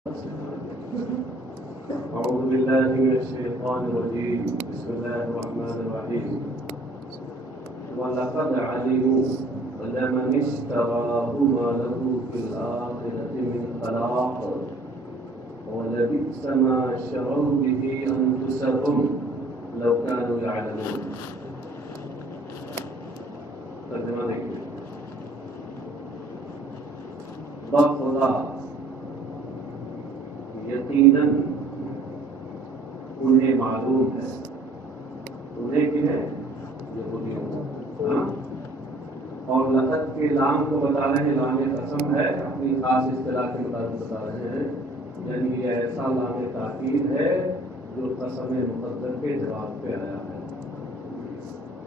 أعوذ بالله من الشيطان الرجيم. بسم الله الرحمن الرحيم. ولقد علموا لمن اشتراه ما له في الآخرة من خلاق ولبئس ما شروا به أنفسهم لو كانوا يعلمون. ترجمہ دیکھیے. بخدا یقیناً انہیں معلوم ہے. انہیں کن ہے؟ یہودیوں کو. اور لقد کے لام کو بتا رہے ہیں. لام قسم ہے، اپنی خاص اصطلاح کے مطابق بتا رہے ہیں. یعنی یہ ایسا لام تاکید ہے جو قسم مقدر کے جواب پہ آیا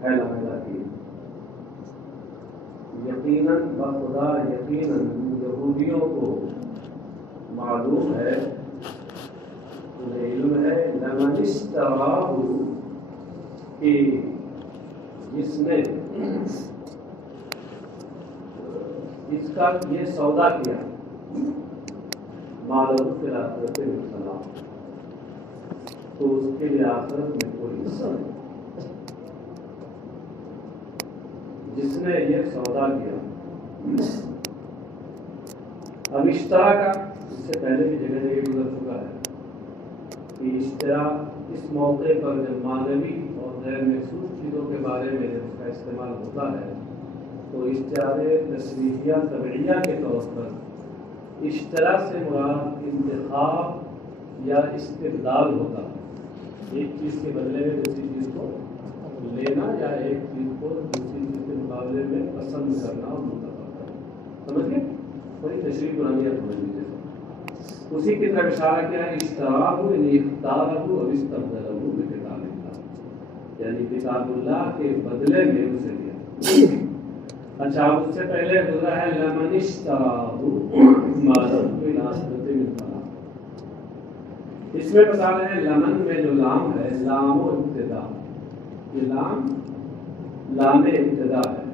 ہے لام تاکید. یقیناً بخدا یقیناً یہودیوں کو معلوم ہے، انہیں علم ہے، لمن اشتراہ کہ جس نے اس کا یہ سودا کیا، معلوم فی الآخرۃ من خلاق، تو اس کے لیے آخرت میں کوئی حصہ نہیں. جس نے یہ سودا کیا. اب اشترا کا اس سے پہلے بھی جگہ گزر چکا ہے کہ اشترا اس موقع پر جب معنوی اور غیر محسوس چیزوں کے بارے میں جب اس کا استعمال ہوتا ہے تو اشترا تشریحیہ طبعیہ کے طور پر اشترا سے مراد انتخاب یا استبدال ہوتا ہے. ایک چیز کے بدلے میں دوسری چیز کو لینا یا ایک چیز کو دوسری چیز کے مقابلے میں پسند کرنا اور منتخب کرنا. سمجھ گئے؟ تھوڑی تشریح پرانی سمجھ لیجیے. اسی کی طرف اشارہ کیا ہے اشتراہ اختارہ اب استبدلہ بکتاب اللہ، یعنی کتاب اللہ کے بدلے میں اسے دیا. اچھا اس سے پہلے گزرا ہے لمن اشتراہ ما له فی الآخرۃ من خلاق. اس میں بتا رہے ہیں لمن میں جو لام ہے لام و ابتدا. یہ لام ابتدا ہے،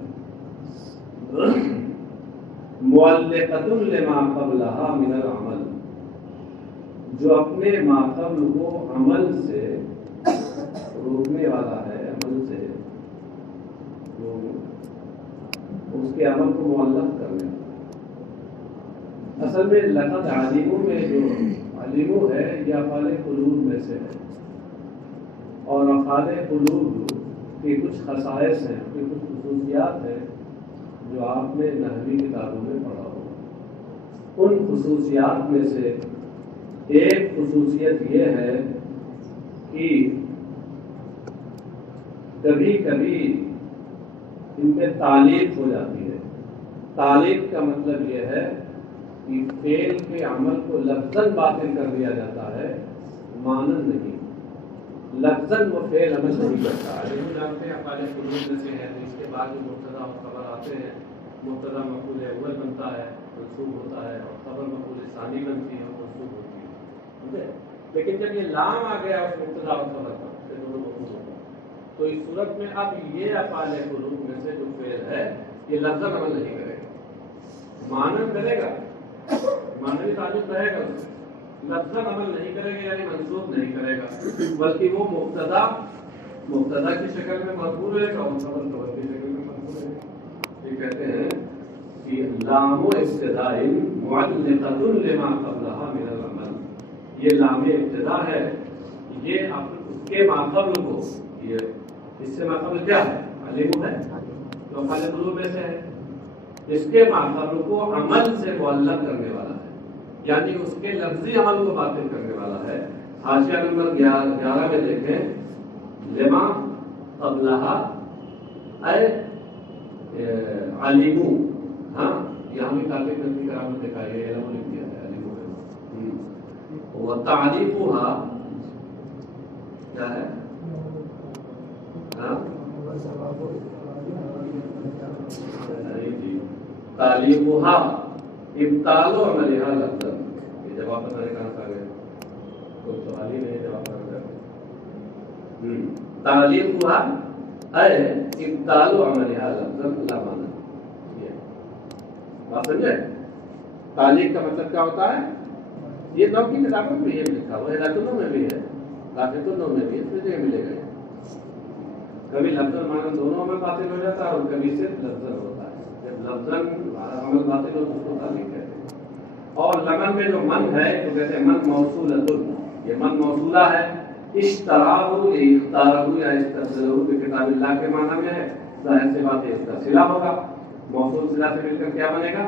معلقۃ لما قبلها من العمل، جو اپنے ما قبل کو عمل سے روکنے والا ہے، عمل سے اس کے عمل کو معلق کرنے والا. اصل میں لقد علموا میں جو علموا ہے یہ افعال قلوب میں سے ہے، اور افعال قلوب کی کچھ خصائص ہیں، کی کچھ خصوصیات ہیں جو آپ نے نحوی کتابوں میں پڑھا ہو. ان خصوصیات میں سے ایک خصوصیت یہ ہے کہ کبھی کبھی ان پہ تعلیق ہو جاتی ہے. تعلیق کا مطلب یہ ہے کہ فعل کے عمل کو لفظاً باطل کر دیا جاتا ہے، مانن نہیں. لفظاً وہ فعل عمل نہیں کرتا ہے. یہ جانتے ہیں افعال قلوب میں سے ہے، اس کے بعد جو مبتدا اور خبر آتے ہیں، مبتدا مفعول اول بنتا ہے، منصوب ہوتا ہے، اور خبر مفعول ثانی بنتی ہے اور منصوب ہوتی ہے. لیکن جب یہ لام آ گیا اس مبتدا اور خبر کا پھر دونوں مفعول ہوتا ہے. تو اس صورت میں اب یہ افعال قلوب میں سے جو فعل ہے یہ لفظاً عمل نہیں کرے گا، مانن کرے گا، مانوی تعلق رہے گا، لفظاً عمل نہیں کرے گا یعنی منسوخ نہیں کرے گا، بلکہ وہ مبتدا کی شکل میں مذکور رہے گا اور خبر کی شکل میں مذکور رہے گا. یہ کہتے ہیں کہ لام ابتداء معلقۃ لما قبلها من العمل. یہ لام ابتدا ہے، یہ اس کے ما قبل کو، یہ اس سے ما قبل کیا ہے؟ علم ہے جو افعال قلوب میں سے ہے. اس کے ما قبل کو عمل سے معلق کرنے والا ہے، یعنی اس کے لفظی عمل کو باطل کرنے والا ہے. حاشیہ نمبر 11 میں دیکھیں لما قبلها اے علموا. ہاں یہاں بھی تعلیق نفی کرامت دکھائی ہے، علم لکھ دیا ہے علموا. وتعریفها کیا ہے؟ تعلیمها ابطال عملها لفظا. یہ جواب پتہ نہیں کہاں سے آ گیا، کوئی سوال ہی نہیں جواب کر رہا. تعلیمها اے ابطال عملها لفظا لا معنی. بات سمجھے؟ تعلیق کا مطلب کیا ہوتا ہے؟ یہ نو کی کتابوں میں یہ لکھا ہوا ہے، ہدایت میں بھی ہے، کافی میں بھی ہے، اس میں جگہ ملے گا۔ کبھی لفظ معنی دونوں میں باطل ہو جاتا ہے اور کبھی صرف لفظ ہوتا ہے۔ جب لفظ عمل باطل ہو تو اس کو تعلیم کہتے ہیں۔ اور لمن میں جو من ہے تو کہتے ہیں من موصولۃ، یہ من موصولہ ہے، اشتراہ اختارہ یا استبدلہ بھی کتاب اللہ کے معنی میں ہے، ظاہر سی بات ہے اس کا صلہ ہوگا، موصول صلہ سے مل کر کیا بنے گا؟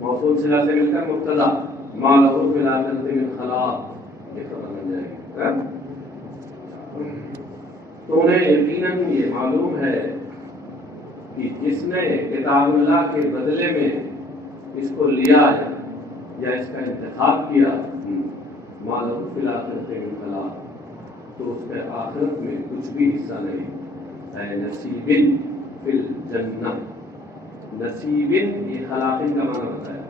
موصول صلہ سے مل کر مبتدا ما لہ فی الآخرۃ من خلاق، یہ خبر بن جائے گی۔ تو انہیں یقیناً یہ معلوم ہے کہ جس نے کتاب اللہ کے بدلے میں اس کو لیا ہے یا اس کا انتخاب کیا، ما لہ فی الآخرۃ من خلاق، تو اس کے آخرت میں کچھ بھی حصہ نہیں ہے۔ نصیب فی الجنہ، نصیب یہ خلاقی کا معنی بتایا،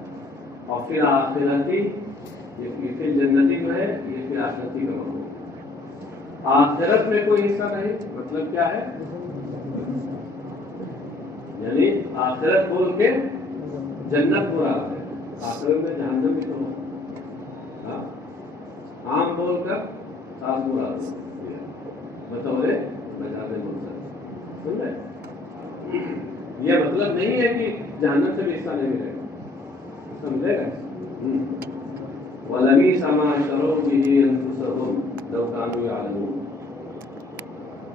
اور فی الآخرتی یہ فی الجنتی جو ہے یہ فی الآخرتی کا معنی، آخرت میں کوئی حصہ نہیں، مطلب کیا ہے؟ یعنی آخرت بول کے جنت برا ہے، آخرت میں جہنم بھی تو ہو، عام بول کر خاص برا بطور مجاز مرسل، سن رہے؟ یہ مطلب نہیں ہے کہ جہنم سے بھی حصہ نہیں ملے گا، سمجھے گا؟ وَلَبِئْسَ مَا اشْتَرَوْا بِهِ أَنفُسَهُمْ لَوْ كَانُوا يَعْلَمُونَ۔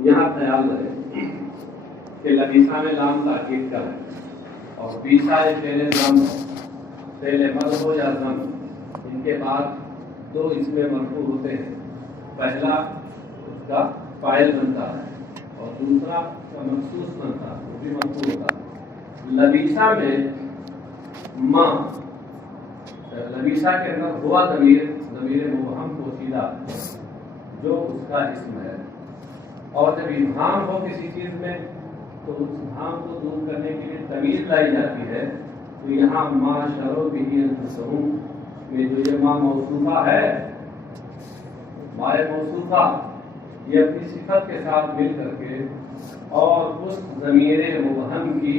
یہاں خیال رہے کہ لبیسا میں لام تاکید کا ہے اور بیسا فعل ضم، فعل مد ہو یا ضم، ان کے بعد دو اسم مرفوع ہوتے ہیں، پہلا اس کا فاعل بنتا ہے اور دوسرا اس کا مخصوص بنتا ہے، وہ بھی مرفوع ہوتا ہے۔ لبیسا میں ماں، لبیسا کے اندر ہوا ضمیر مبہم پوشیدہ جو اس کا اسم ہے، اور جب ابہام ہو کسی چیز میں تو اس ابہام کو دور کرنے کے لیے تمیز لائی جاتی ہے، تو یہاں ما شروا بہ انفسہم میں جو یہ ما موصوفہ ہے، ما موصوفہ یہ اپنی صفت کے ساتھ مل کر کے اور اس ضمیر مبہم کی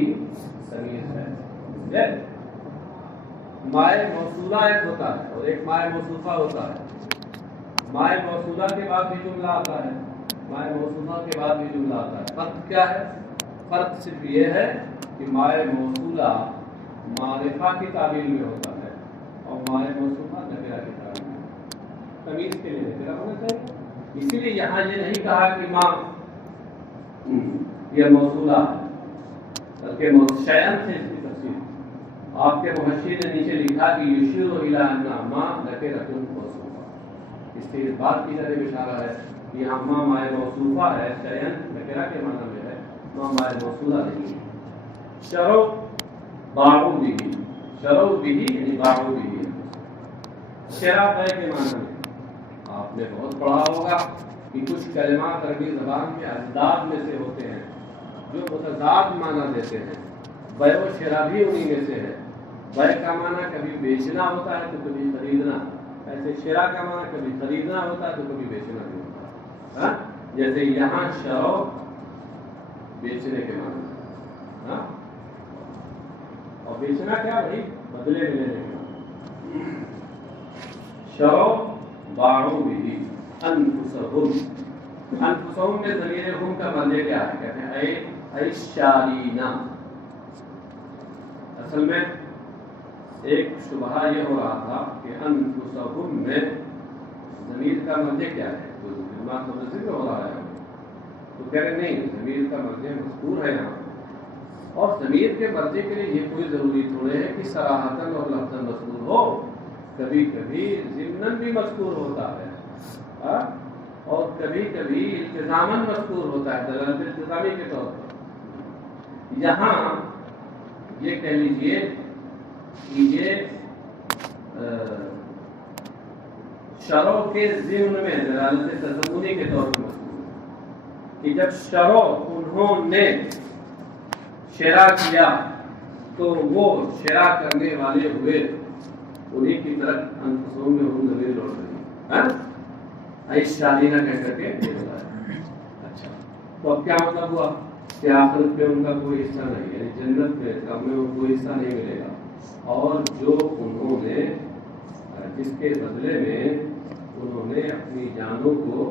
تمیز ہے۔ مائع موصولہ ایک ہوتا ہے اور ایک مائع موصوفہ ہوتا ہے۔ مائع موصولہ کے بعد بھی جملہ آتا ہے، مائع موصولہ کے بعد بھی جملہ آتا ہے۔ فرق کیا ہے؟ فرق صرف یہ ہے کہ مائع موصولہ معرفہ کی تعبیر میں ہوتا ہے اور مائع موصوفہ نکرہ کی تعبیر میں، تمیز کے لیے نکرہ ہونا چاہیے۔ اسی لیے یہاں یہ نہیں کہا کہ ماں یہ موصولہ ہے، بلکہ شیئن سے اس کی تفسیر آپ کے محشی نے نیچے لکھا کہ یشیر الی ان ما نکرۃ موصوفہ، اس سے اس بات کی طرف اشارہ ہے کہ یہاں ما مائع موصوفہ ہے، شیئن نکرہ کے معنی میں ہے، ما مائع موصولہ نہیں ہے۔ شروا باعوا بہ، شروا بہ یعنی باعوا بہ، شرع کے معنی میں آپ نے بہت پڑھا ہوگا کہ کچھ کلمات عربی زبان کے اضداد میں سے ہوتے ہیں جو متضاد معنی دیتے ہیں، بیع و شرع بھی انہی میں سے ہے۔ بیع کا معنی کبھی بیچنا ہوتا ہے تو کبھی خریدنا، ایسے شرع کا معنی کبھی خریدنا ہوتا ہے تو کبھی بیچنا بھی ہوتا ہے، جیسے یہاں شرع بیچنے کے معنی، اور بیچنا کیا بھائی؟ بدلے میں لینے کے معنی۔ شرع باعوا بہ انفسہم، انفسہم میں ضمیر ہم کا مرجع کیا ہے؟ کہتے ہیں اے شارینا۔ اصل میں ایک شبہہ یہ ہو رہا تھا کہ انفسہم میں ضمیر کا مرجع کیا ہے، تو دماغ کا ذکر ہو رہا ہے، تو کہہ رہے نہیں، ضمیر کا مرجع مذکور ہے یہاں، اور ضمیر کے مرجع کے لیے یہ کوئی ضروری تھوڑے ہے کہ صراحتاً اور لفظاً مذکور ہو، کبھی کبھی ضمناً بھی مذکور ہوتا ہے اور کبھی کبھی التزاماً مذکور ہوتا ہے، دلالت التزامی کے طور پر۔ یہاں یہ کہہ لیجئے کہ یہ شرع کے ضمن میں دلالت تضمنی کے طور پر مذکور ہے کہ جب شرع انہوں نے شرع کیا تو وہ شرع کرنے والے ہوئے، انہیں کی طرف انفسوں میں ہم ضمیر لوٹ رہی ہے، ایس شادینہ کہہ کر کے یہ ہوتا ہے۔ اچھا، تو اب کیا مطلب ہوا کہ آخرت میں ان کا کوئی حصہ نہیں، یعنی جنت میں ان کو کوئی حصہ نہیں ملے گا۔ اور جو انہوں نے جس کے بدلے میں انہوں نے اپنی جانوں کو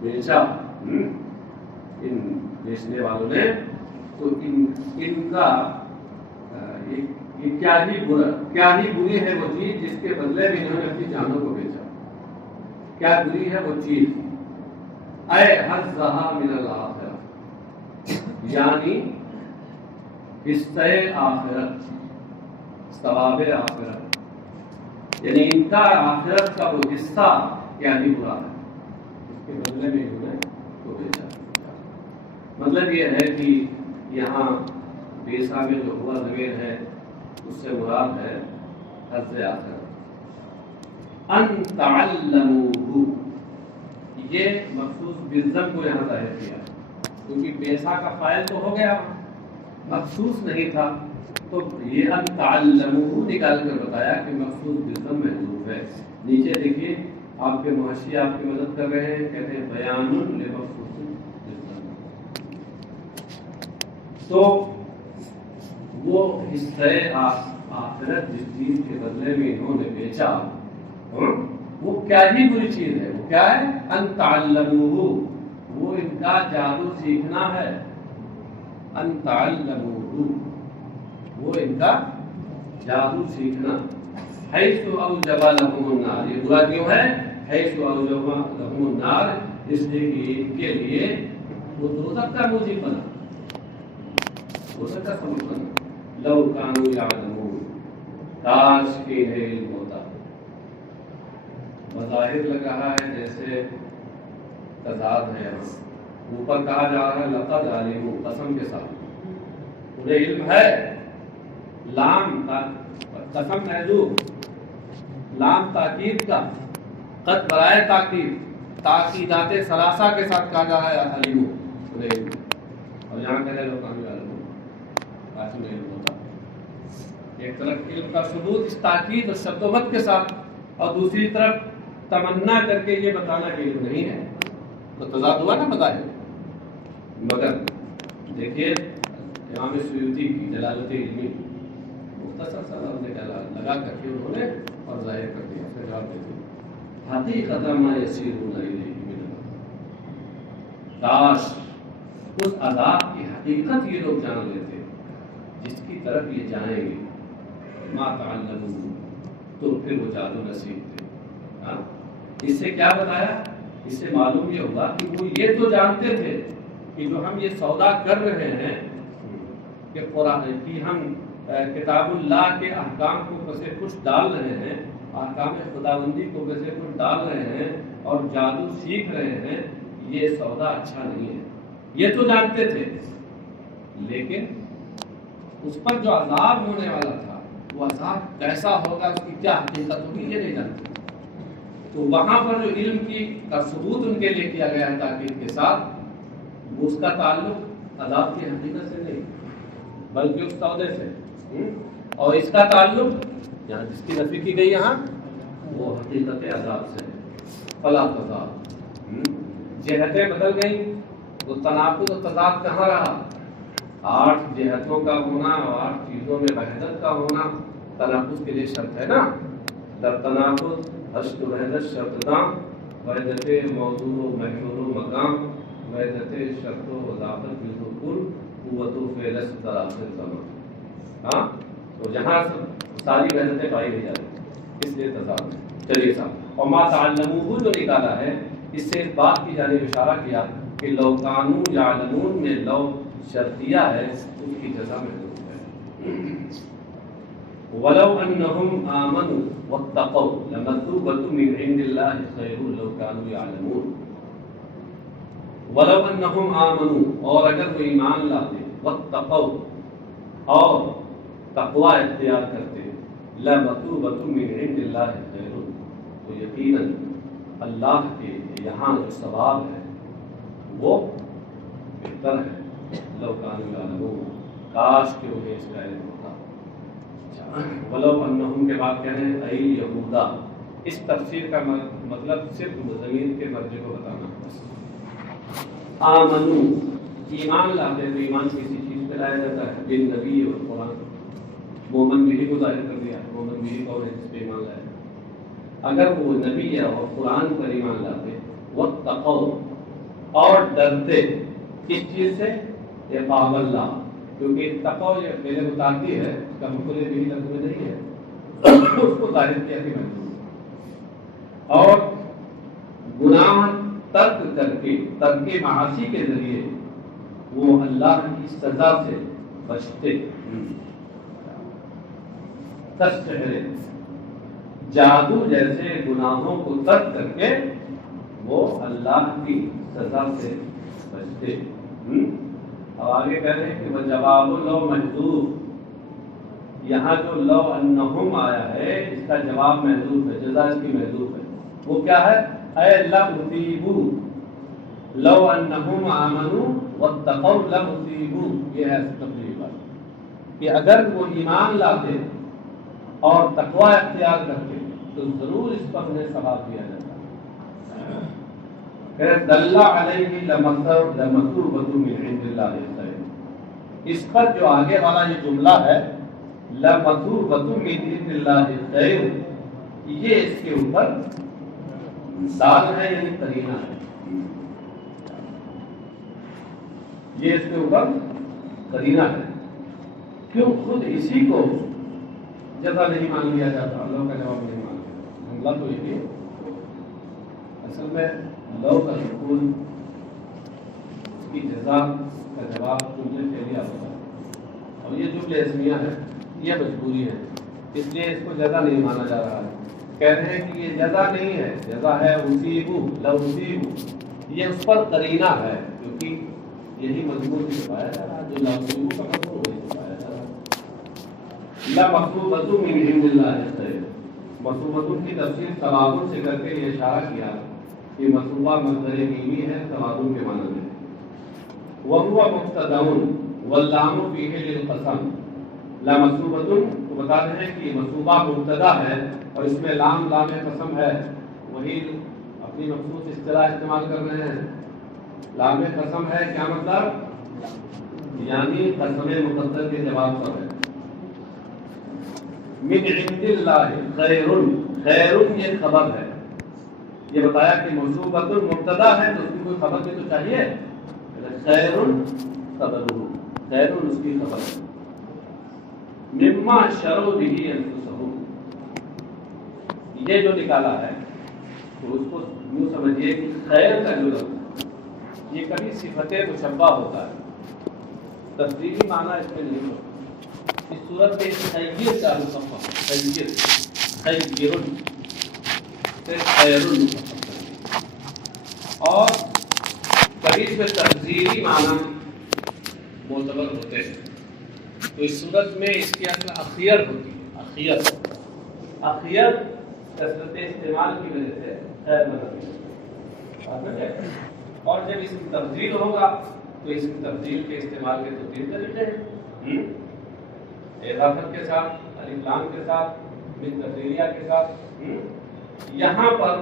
بیچا، ان بیچنے والوں نے، تو ان کا کیا ہی بری ہے وہ چیز جس کے بدلے میں انہوں نے اپنی جانوں کو بیچا. کیا بری ہے وہ چیز؟ اے حظھا من الآخرہ، یعنی حصہ آخرت، ثواب آخرت، یعنی ان کا آخرت کا وہ حصہ کیا ہی برا ہے اس کے بدلے میں انہوں نے وہ بیچا. مطلب یہ ہے کہ یہاں بیسا میں جو ہوا ضمیر ہے اس سے مراد ہے حظ آخرت. ان تعلموہ، یہ مخصوص بالضم کو یہاں ظاہر کیا کیونکہ بیسا کا فاعل تو ہو گیا، مخصوص نہیں تھا، تو یہ ان تعلموہ نکال کر بتایا کہ مخصوص بالضم محذوف ہے. نیچے دیکھیے آپ کے محشی آپ کی مدد کر رہے ہیں، کہتے ہیں بیان لمخصوص بالضم. تو وہ حصہ آخرت جس چیز کے بدلے میں انہوں نے بیچا وہ کیا ہی بری چیز ہے. وہ کیا ہے؟ ان تعلموہ، وہ ان کا جادو سیکھنا ہے. ان تعلموہ، وہ ان کا جادو سیکھنا. حیث اوجب لہم النار، یہ برا کیوں ہے؟ حیث اوجب لہم النار، اس لیے کہ ان کے لیے وہ دوزخ کا موجب بنا، دوزخ کا سبب بنا. لو کانوا یعلمون، کاش کہ انہیں علم ہوتا. بظاہر لگ رہا ہے جیسے تضاد ہے، اوپر کہا جا رہا ہے لقد علموا، قسم کے ساتھ انہیں علم ہے. لام قسم محذوف، لام تاکید کا، قد برائے تاکید، تاکیدات ثلاثہ کے ساتھ کہا جا رہا ہے علموا، انہیں علم. اور یہاں کہہ رہے لو کانوا یعلمون، کاش انہیں علم ہوتا. ایک طرف علم کا ثبوت اس تاکید اور شد و مد کے ساتھ، اور دوسری طرف تمنا کر کے یہ بتانا کہ علم نہیں ہے، تو تضاد ہوا نا بتائے. مگر دیکھیے امام سیوطی کی جلالت علمی مختصر سا لگا کر کے انہوں نے اور ظاہر کر دیا. پھر جواب دیتے حقیقت ما یسیرون الیہ من العذاب، کاش اس عذاب کی حقیقت یہ لوگ جان لیتے جس کی طرف یہ جائیں گے. ما تعلمون، تو پھر وہ جادو نہ سیکھتے. اس سے کیا بتایا؟ اس سے معلوم یہ ہوا کہ وہ یہ تو جانتے تھے کہ جو ہم یہ سودا کر رہے ہیں کہ قرآن کی ہم کتاب اللہ کے احکام کو کسے کچھ ڈال رہے ہیں، احکام خداوندی کو کسے کچھ ڈال رہے ہیں اور جادو سیکھ رہے ہیں، یہ سودا اچھا نہیں ہے. یہ تو جانتے تھے، لیکن اس پر جو عذاب ہونے والا تھا وہ عذاب کیسا ہوگا، اس کی کیا حقیقت ہوگی، یہ نہیں جانتے. تو وہاں پر جو علم کا ثبوت ان کے لیے کیا گیا ہے تاکید کے ساتھ، وہ اس کا تعلق عذاب کی حقیقت سے نہیں بلکہ اس سودے سے، اور اس کا تعلق یہاں جس کی نفی کی گئی یہاں وہ حقیقت عذاب سے. فلا تضاد، جہتیں بدل گئیں، وہ تناقض و تضاد کہاں رہا؟ 8 جہتوں کا ہونا اور 8 چیزوں میں وحدت کا ہونا تناقض کے لیے شرط ہے نا. در تناقض حشد و وحدت شرط دام، وحدت موضوع و محمول و مقام، وحدت شرط و وضاحت بالذکر، قوت و فعل در آخر زمان. ہاں تو جہاں ساری وحدتیں پائی نہیں جاتی، اس لیے تضاد ہے. چلیے صاحب، اور ما تعلموہ جو نکالا ہے اس سے اس بات کی جانب اشارہ کیا کہ لو کانوا یعلمون میں لو شرطیہ ہے، اس کی جزا محذوف ہے. ولو انہم آمنوا واتقوا لمثوبۃ من عند اللہ خیر لو کانوا یعلمون. ولو انہم آمنوا، اور اگر وہ ایمان لاتے، واتقوا، اور تقوی اختیار کرتے، لمثوبۃ من عند اللہ خیر، تو یقیناً اللہ کے یہاں جو ثواب ہے وہ بہتر ہے. لو کانوا یعلمون، کاش کہ انہیں اس کا علم ہوتا. ولو انہم کے بعد کہہ رہے ہیں ای یہودا. اس تفسیر کا مطلب صرف زمین کے مرجع کو بتانا. آمنو، ایمان لاتے ہیں، ایمان کسی چیز پہ لایا جاتا ہے، بن نبی اور قرآن. مومن بھی کو ظاہر کر دیا. مومن بھی کون ہے؟ جس پہ ایمان لائے. اگر وہ نبی ہے اور قرآن پر ایمان لاتے واتقوا اور ڈرتے کس چیز سے؟ عقاب اللہ. کیونکہ تقوی یہ میرے متعدی ہے، اس کا مقصد بھی لفظ میں نہیں ہے، اس کو ظاہر کیا کہ محدود. اور گناہ ترک کر کے، ترک معاصی کے ذریعے وہ اللہ کی سزا سے بچتے. تشہرے جادو جیسے گناہوں کو ترک کر کے وہ اللہ کی سزا سے بچتے. اب آگے کہہ رہے ہیں کہ وجواب لو محذوف، یہاں جو لو انہم آیا ہے اس کا جواب محذوف ہے، جزا اس کی محذوف ہے. وہ کیا ہے؟ اے لمصیبو لو انہم آمنوا واتقوا لمصیبو. یہ ہے تفصیل بات کہ اگر وہ ایمان لاتے اور تقوی اختیار کرتے تو ضرور اس پر انہیں ثواب دیا جاتا. دل علیہ لمثوبۃ من عند اللہ خیر. اس پر جو آگے والا یہ جملہ ہے لمثوبۃ من عند اللہ خیر، یہ اس کے اوپر دال ہے، یعنی قرینہ ہے. یہ اس کے اوپر قرینہ ہے. کیوں خود اسی کو جزا نہیں مان لیا جاتا؟ اللہ کا جواب نہیں مان لیا. حملہ تو یہ اصل میں لو کا سکون اس کی جزا کا جواب جملے فعلیہ ہوتا ہے، اور یہ جملے اسمیہ ہے، یہ مجبوری ہے، اس لیے اس کو جزا نہیں مانا جا رہا ہے. کہہ رہے ہیں کہ یہ جزا نہیں ہے، جزا ہے اصیبو لأصیبو. یہ اس پر قرینہ ہے، کیونکہ یہی مضمون بھی بتایا جا رہا ہے جو لأصیبو کا مضمون وہی بتایا جا رہا ہے. لمثوبۃ من عند اللہ خیر. مثوبۃ کی تفسیر ثواب سے کر کے یہ اشارہ کیا کہ مثوبہ مصدر میمی ہے ثواب کے معنی میں. وهو مبتدأ واللام فيه للقسم. لمثوبۃ کو بتا رہے ہیں کہ مثوبہ مبتدا ہے اور اس میں لام قسم ہے. وہی اپنی مخصوص اصطلاح استعمال کر رہے ہیں. لام قسم ہے کیا مطلب؟ یعنی قسم مقدر کے جواب پر ہے. من عند اللہ خیر، خیر یہ خبر ہے. یہ بتایا کہ مثوبۃ مبتدا ہے تو اس کی کوئی خبر بھی تو چاہیے. خیر خبر، خیر اس کی خبر ہے. مما شروا به انفسهم، یہ جو نکالا ہے تو اس کو یوں سمجھیے کہ خیر کا جو لفظ یہ کبھی صفت مشبہ ہوتا ہے، تفصیلی معنی اس میں نہیں ہوتا. اس صورت میں خیر کا مصفہ خیر خیر سے خیر اور کبھی اس میں تفصیلی معنی معتبر ہوتے ہیں. تو اس صورت میں اس کی اصل اخیر ہوتی ہے. اخیر اخیر کثرت استعمال کی وجہ سے خیر بنتی ہے. اور جب اس کی تفضیل ہوگا تو اس کی تفضیل کے استعمال کے تو تین طریقے ہیں، اضافت کے ساتھ، الف لام کے ساتھ، من تفضیلیہ کے ساتھ. یہاں پر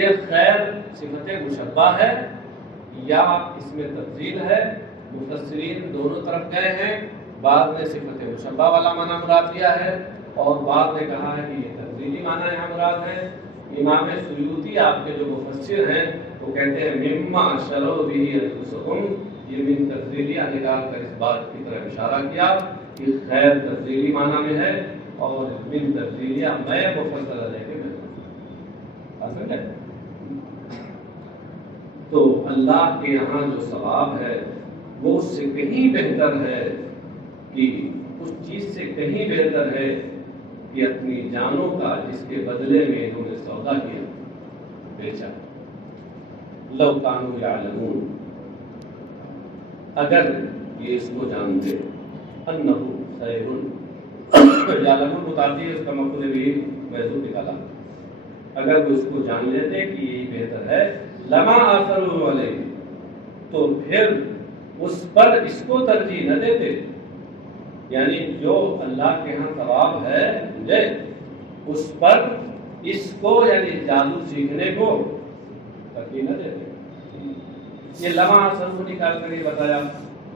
یہ خیر صفت مشبہ ہے یا اس میں تفضیل ہے. مفسرین دونوں طرف گئے ہیں. بعد میں صفت مشبہ والا معنی مراد لیا ہے اور بعد میں کہا ہے کہ یہ تفضیلی معنی یہاں مراد ہے. امام سیوطی آپ کے جو مفسر ہیں وہ کہتے ہیں مما شروا به انفسهم، یہ من تفضیلیہ نکال کر اس بات کی طرف اشارہ کیا کہ خیر تفضیلی معنی میں ہے اور من تفضیلیہ میں مفصل لے کے میں تو اللہ کے یہاں جو ثواب ہے وہ اس سے کہیں بہتر ہے، کہ اس چیز سے کہیں بہتر ہے کہ اپنی جانوں کا جس کے بدلے میں انہوں نے سودا کیا بیچا. لو کانوا یعلمون، اگر یہ اس کو جانتے، انہ خیر یعلمون متعدی ہے، اس کا مفعول بھی محذوف نکالا. اگر وہ اس کو جان لیتے کہ یہ بہتر ہے، لما آثروا علیہ، تو پھر اس پر اس کو ترجیح نہ دیتے. یعنی جو اللہ کے ہاں ثواب ہے اس پر اس کو یعنی جادو سیکھنے کو ترجیح نہ دیتے. یہ لما آثروا کو نکال کر یہ بتایا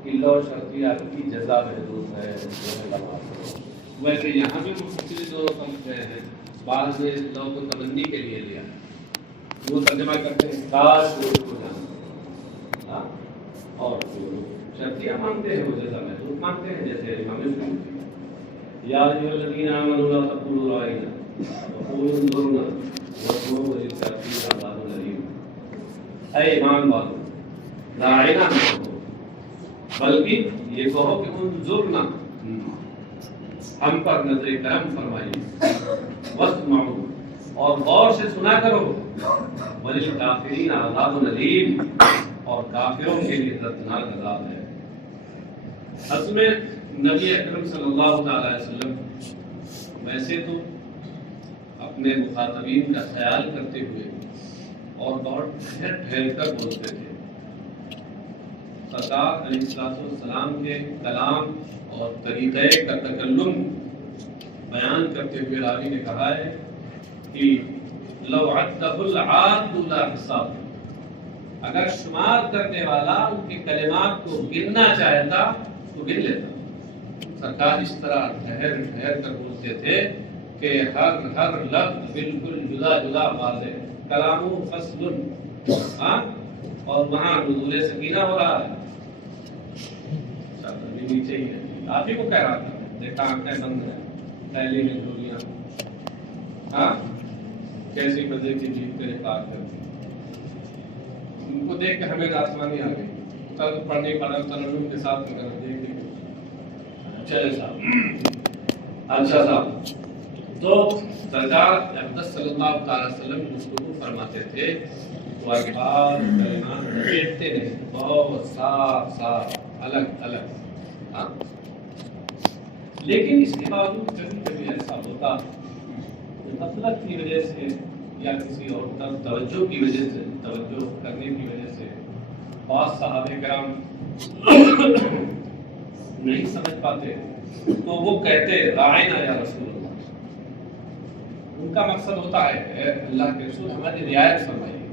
کہ لو شرطیہ کی جزا محدود ہے. ویسے یہاں بھی مفسرین دونوں سمجھ گئے ہیں، بعض نے اس لو کو تمنی کے لیے لیا، وہ ترجمہ کرتے ہیں کاش وہ کو جانا، اور شرطیاں مانگتے ہیں وہ جیسا محدود مانگتے ہیں، جیسے امام مسلم یا ایھا الذین آمنوا لا تقولوا رائنا وقولوا انظرنا واسمعوا للکافرین عذاب الیم۔ اے ایمان والو، رائنا نہ کہو، بلکہ یہ کہو کہ انظرنا، ہم پر نظر کرم فرمائیے، واسمعوا، اور غور سے سنا کرو، وللکافرین عذاب الیم، اور کافروں کے لیے دردناک عذاب ہے۔ اصل میں نبی اکرم صلی اللہ تعالی علیہ وسلم ویسے تو اپنے مخاطبین کا خیال کرتے ہوئے اور بہت ٹھہر ٹھہر کر بولتے تھے۔ سرکار علیہ السلام کے کلام اور طریقے کا تکلم بیان کرتے ہوئے راوی نے کہا ہے کہ لو عدہ العاد لا حساب، اگر شمار کرنے والا ان کے کلمات کو گننا چاہتا تو گن لیتا۔ سرکار اس طرح ٹھہر ٹھہر کر بولتے تھے کہ ہر لفظ بالکل جدا جدا واضح، کلام فصل، اور وہاں نزول سکینہ ہو رہا ہے، نیچے ہی ہے، آپ ہی کو کہہ رہا تھا، دیکھا آنکھیں بند ہیں، پہلے میں چوریاں، کیسی مزے کی جیت کے نکال کرتی، ان کو دیکھ کے ہمیں آسمانی آ گئی، کل پڑھنے کا ترنم کے ساتھ میں دیکھ کے چلے صاحب، اچھا صاحب۔ تو سرکار اقدس صلی اللہ تعالی وسلم گفتگو فرماتے تھے تو الفاظ کلمات بیٹھتے نہیں، بہت صاف صاف الگ الگ، لیکن اس کے باوجود کبھی کبھی ایسا ہوتا غفلت کی وجہ سے یا کسی اور طرف توجہ کی وجہ سے، توجہ کرنے کی وجہ سے بعض صحابہ کرام نہیں سمجھ پاتے تو وہ کہتے رائنا یا رسول اللہ، ان کا مقصد ہوتا ہے اے اللہ کے رسول ہماری رعایت فرمائیے،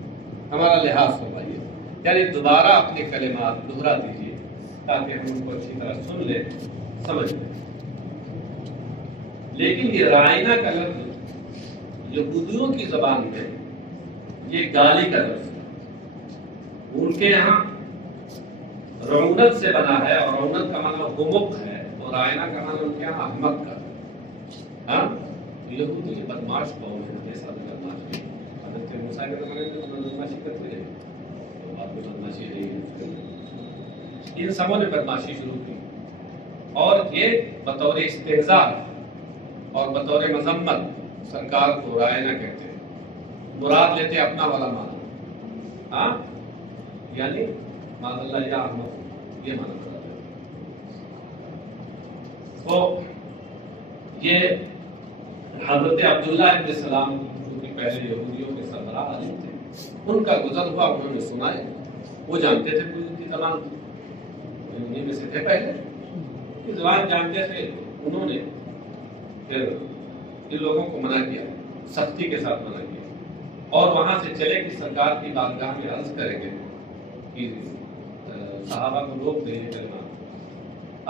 ہمارا لحاظ فرمائیے، یعنی دوبارہ اپنے کلمات دہرا دیجیے تاکہ ہم ان کو اچھی طرح سن لیں، سمجھ لیں۔ لیکن یہ رائنا کا لفظ یہودیوں کی زبان میں یہ گالی کا لفظ ہے، ان کے یہاں رعونت سے بنا ہے، اور رعونت کا معنی گمک ہے، اور رائنا کا معنی ان کے یہاں احمق کا ہے۔ یہودی بدماش قوم ہے، ایسا بھی بدماش نہیں، حضرت موسیٰ کے زمانے میں تو بدماشی کرتے رہے، تو بات میں بدماشی نہیں ہے، ان سبوں نے بدماشی شروع کی، اور یہ بطور استہزاء اور بطور مذمت سرکار کو رائنا کہتے ہیں، مراد لیتے اپنا والا معنی، یعنی معاذ اللہ یا احمد، یہ معنی کرتے ہیں۔ تو یہ حضرت عبداللہ ابن سلام جو کہ پہلے یہودیوں کے سربراہ عالم تھے، ان کا گزر ہوا انہوں نے سنا ہے، وہ جانتے تھے کوئی ان کی زبان تھی، انہیں میں سے تھے پہلے کہ زبان جانتے تھے، انہوں نے پھر ان لوگوں کو منع کیا، سختی کے ساتھ منع کیا، اور وہاں سے چلے کہ سرکار کی بارگاہ میں عرض کریں گے کہ صحابہ کو روک دیں یہ کلمات۔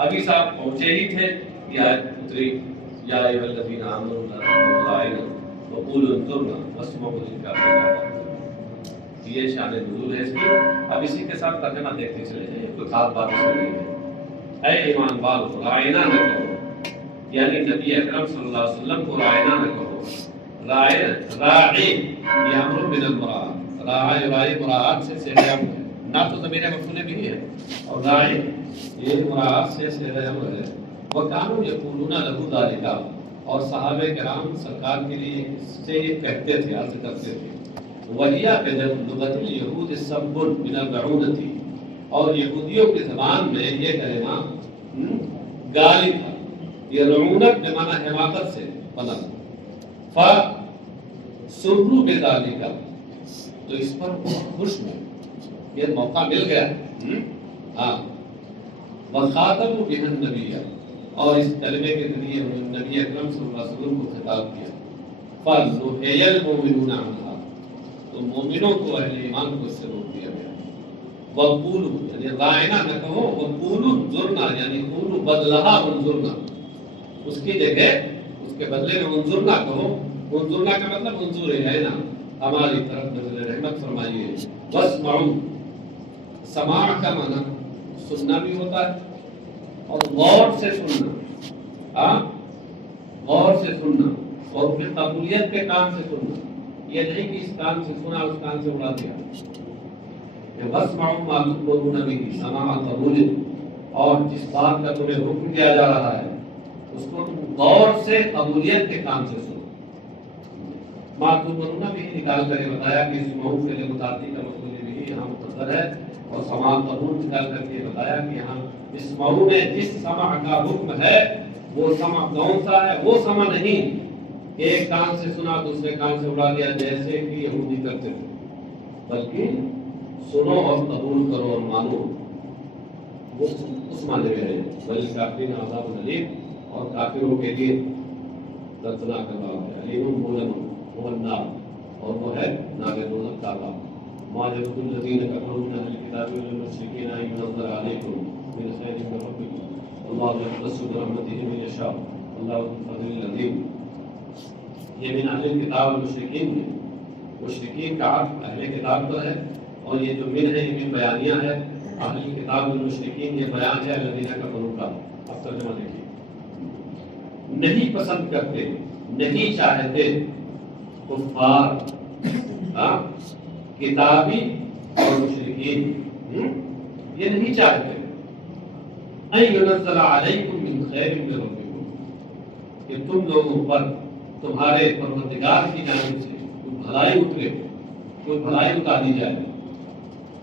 ابھی صاحب پہنچے ہی تھے، یہ آیت اتری یا ایھا الذین آمنوا لا تقولوا رائنا وقولوا انظرنا واسمعوا للکافرین، یہ شان نزول ہے اس کی۔ اب اسی کے ساتھ ترجمہ دیکھتے چلے جائیں، کوئی خاص بات اس میں نہیں ہے۔ اے ایمان والو، رائنا نہ کہو، یعنی نبی اکرم صلی اللہ علیہ وسلم کو رائنا نہ کہو۔ راعی یہ امر من المراعات، راعی مراعات سے صیغہ امر ہے، نہ تو ضمیر مفعول بھی ہے، اور راعی یہ مراعات سے صیغہ امر ہے۔ وَكَانُوا يَقُولُونَ لَهُ ذَلِكَ، اور صحابہ کرام سرکار کے لیے سے یہ کہتے تھے، عرض کرتے تھے۔ وَهِيَ بِلُغَةِ الْيَهُودِ سَبٌّ مِنَ الرَّعُونَةِ، اور یہودیوں کی زبان میں یہ کلمہ گالی تھا، یہ رعونت بمعنی حماقت سے بنا۔ فَسُرُّوا بِذَلِكَ، تو اس پر بہت خوش ہوئے، یہ موقع مل گیا۔ وَخَاطَبُوا بِهِ النَّبِيَّ، اور اس کلمے کے ذریعے انہوں نے نبی اکرم صلی اللہ علیہ وسلم کو خطاب کیا۔ فَنُهِيَ الْمُؤْمِنُونَ عَنْهَا، تو مومنوں کو، اہل ایمان کو اس سے روک دیا گیا۔ وَقُولُوا، یعنی رائنا نہ کہو، وَقُولُوا انظُرْنَا، یعنی قُولُوا بَدْلَهَا انظُرْنَا، اس کی جگہ اس کے بدلے میں انظرنا کہو. انظرنا کا مطلب انظر الینا، ہماری طرف نظر رحمت فرمائیے. واسمعوا، سماع کا معنی سننا بھی ہوتا ہے اور غور سے سننا. غور سے سننا اور پھر قبولیت کے کام سے سننا. یہ نہیں کہ اس کام سے سنا اس کام سے اڑا دیا. واسمعوا ما تقولون به، سماع قبول، اور جس بات کا تمہیں حکم دیا جا رہا ہے اس کو تم غور سے قبولیت کے کام سے سنو. ما تقولون به نکال کر بتایا کہ اس موضوع کے متعدی کا مفعول بھی یہاں مقدر ہے، اور سماع قبول نکال کر کے بتایا کہ یہاں اس موضوع میں جس سماع کا حکم ہے وہ سماع کون سا ہے؟ وہ سماع نہیں ایک کان سے سنا دوسرے کان سے اڑا دیا جیسے کہ یہودی کرتے تھے، بلکہ سنو اور قبول کرو اور مانو. وہ اس معنی میں ہے. بل کافرین عذاب الیم، اور کافروں کے لیے دردناک عذاب ہے. علیم مولم هو النار، اور وہ ہے نار دوزخ کا عذاب. ما يود الذين كفروا من اهل الكتاب والمشركين ان ينزل عليكم من خير من ربكم والله يختص برحمته من يشاء والله ذو الفضل العظيم. یہ من اہل الکتاب والمشرکین، مشرکین کا عطف اہل کتاب پر ہے، اور یہ جو من ہے یہ من بیانیہ ہے. اہل الکتاب والمشرکین یہ بیان ہے الذین کفروا کا. اب ترجمہ دیکھیے. نہیں پسند کرتے، نہیں چاہتے کفار، کتابی اور مشرکین یہ نہیں چاہتے ان ينزل علیکم من خیر من ربکم، کہ تم لوگوں پر تمہارے پروردگار کی جانب سے کوئی بھلائی اترے، کوئی بھلائی اتاری جائے.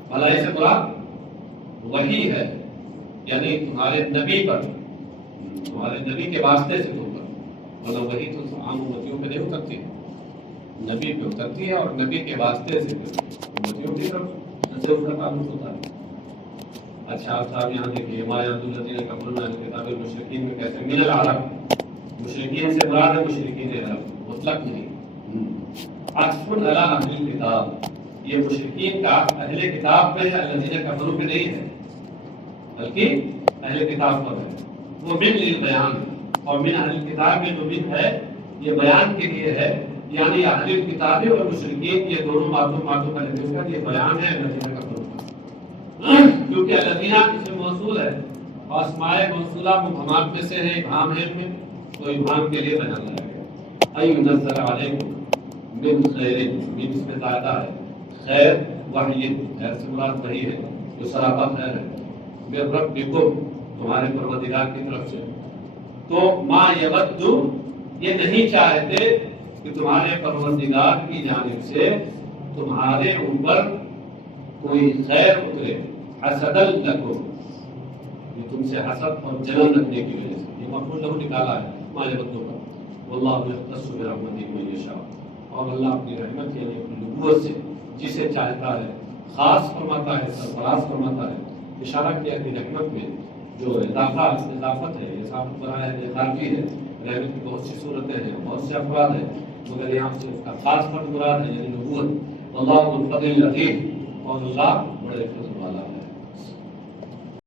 بھلائی سے مراد وحی ہے، یعنی تمہارے نبی پر، تمہارے نبی کے واسطے سے تم پر. مطلب وحی تو عام امتیوں پہ نہیں اترتی، نبی پہ اترتی ہے، اور نبی کے واسطے سے امتیوں کی طرف سے اس کا تعلق ہوتا ہے. اچھا آپ صاحب یہاں دیکھیے ما یعبد الذین کفروا من الکتاب والمشرکین میں کیسے من العرب، مشرکین سے مراد ہے مشرکین عرب، مطلق نہیں. عطف علی اہل الکتاب، یہ مشرکین کا اہل کتاب پہ ہے، الذین کفروا پہ نہیں ہے بلکہ اہل کتاب پر ہے. وہ من للبیان، اور من اہل کتاب میں جو من ہے یہ بیان کے لیے ہے، یعنی اہل کتاب اور مشرکین یہ دونوں باتوں کا لحاظ کر یہ بیان ہے الذین کفروا، کیونکہ الذین اسم موصول ہے اور اسماء موصولہ مبہمات میں سے ہے، ابہام ہے ان میں، تو ابہام کے لیے بیان لایا گیا. ای نزل علیکم من خیر، من اس میں زیادہ ہے، خیر وحی، خیر سے مراد وحی ہے جو سراپا خیر ہے، من ربکم تمہارے پروردگار کی طرف سے. تو ما یود یہ نہیں چاہتے کہ تمہارے پروردگار کی جانب سے تمہارے اوپر کوئی خیر اترے. حسدا لکم، یہ تم سے حسد اور جلن رکھنے کی وجہ سے یہ مفعول لہو نکالا ہے ما یود کا. واللہ یختص برحمتہ من یشاء، اور اللہ اپنی رحمت یعنی اپنی نبوت سے جسے چاہتا ہے خاص فرماتا ہے، سرفراز فرماتا ہے. اشارہ کیا کہ رحمت میں جو اضافت ہے یہ ثابت کرا ہے، یہ خارجی ہے. رحمت کی بہت سی صورتیں ہیں، بہت سے افراد ہیں، مگر یہاں سے اس کا خاص فرد مراد ہے یعنی نبوت. اللہ ذو الفضل العظیم، اور اللہ بڑے فضل